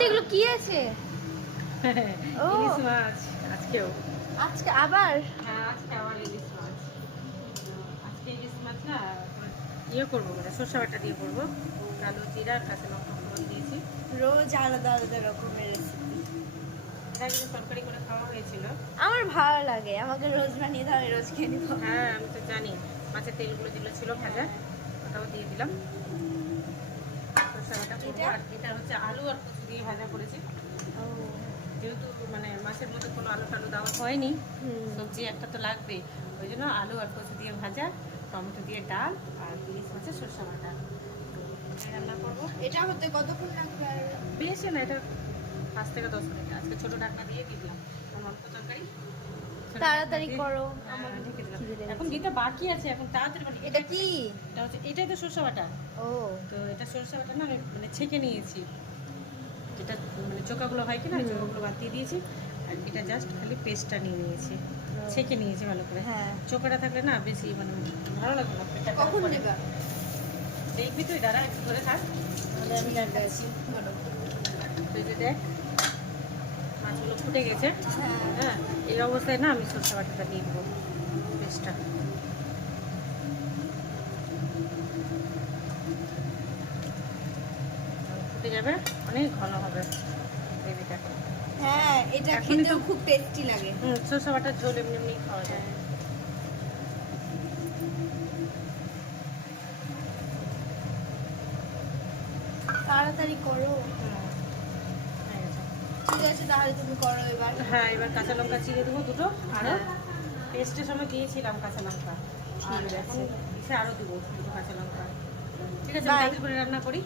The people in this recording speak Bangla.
তো এগুলো কি আছে? ও ইলিশ মাছ আজকেও। আজকে আবার? হ্যাঁ, আজকে আবার ইলিশ মাছ। আজকে ইলিশ মাছ না ইয়ে করবো, মানে সরষে বাটা দিয়ে করবো। কালো জিরা আর কাঁচা লঙ্কা ফোড়ন দিয়েছি। রোজ আলাদা আলাদা রকমের রেসিপি। এটা কিন্তু তরকারি করে খাওয়া হয়েছিল। আমার ভালো লাগে, আমাকে রোজ বানিয়ে দাও, আমি রোজ খেয়ে নিবো। হ্যাঁ, আমি তো জানি। মাছের তেলগুলো যেগুলো ছিল ভাজা, ওটাও দিয়ে দিলাম। সরষে বাটা করবো। আর এটা হচ্ছে আলু আর কচু দিয়ে ভাজা করেছি। যেহেতু মানে মাছের মধ্যে কোনো আলু টালু দেওয়া হয়নি, সবজি একটা তো লাগবে, ওই জন্য আলু আর কচু দিয়ে ভাজা, টমেটো দিয়ে ডাল আর ইলিশ মাছের সরষে বাটা রান্না করবো। এটা হতে কতক্ষণ লাগবে? আর বেশি না, এটা 5 থেকে 10 মিনিট। আজকে ছোটো ঢাকনা দিয়ে দিলাম, আমার তো তরকারি তাড়াতাড়ি করো। আমার ঢেকে দিলাম। এখন দিতে বাকি আছে, এখন তাড়াতাড়ি বাকি। এটা কি? এটা হচ্ছে, এটাই তো সরষে বাটা। ও তো এটা সরষে বাটা না, আমি মানে ছেঁকে নিয়েছি, যেটা মানে চোকাগুলো হয় কি না, চোকাগুলো বাদ দিয়ে দিয়েছি। আর এটা জাস্ট খালি পেস্টটা নিয়ে নিয়েছি, ছেঁকে নিয়েছি ভালো করে। হ্যাঁ। চোকাটা থাকলে না বেশি মানে ভালো লাগবে না। পেটটা কখন খারাপ করে। নেবা? দেখবি তুই দাঁড়া, একটু ধরে থাক, তাহলে আমি দেখাচ্ছি। তুই যে দেখ, মাছগুলো ফুটে গেছে। হ্যাঁ, এই অবস্থায় না আমি সরষে বাটাটা দিয়ে দেবো, পেস্টটা। ফুটে যাবে, অনেক ঘন হবে গ্রেভিটা। হ্যাঁ, এটা এখনই খেতেও তো- খুব টেস্টি লাগে। সরষে বাটার ঝোল এমনি এমনি খাওয়া যায়। তাড়াতাড়ি করো। হয়ে গেছে। ঠিক আছে, তাহলে তুমি করো এবার। হ্যাঁ, এবার কাঁচা লঙ্কা চিড়ে দেবো দুটো আরও। হ্যাঁ। পেস্টের সময় দিয়েছিলাম কাঁচা লঙ্কা, আর ঠিক এখন আছে। ইসে আরও দেবো দুটো কাঁচা লঙ্কা। ঠিক আছে, Bye. আমি তাড়াতাড়ি করে রান্না করি।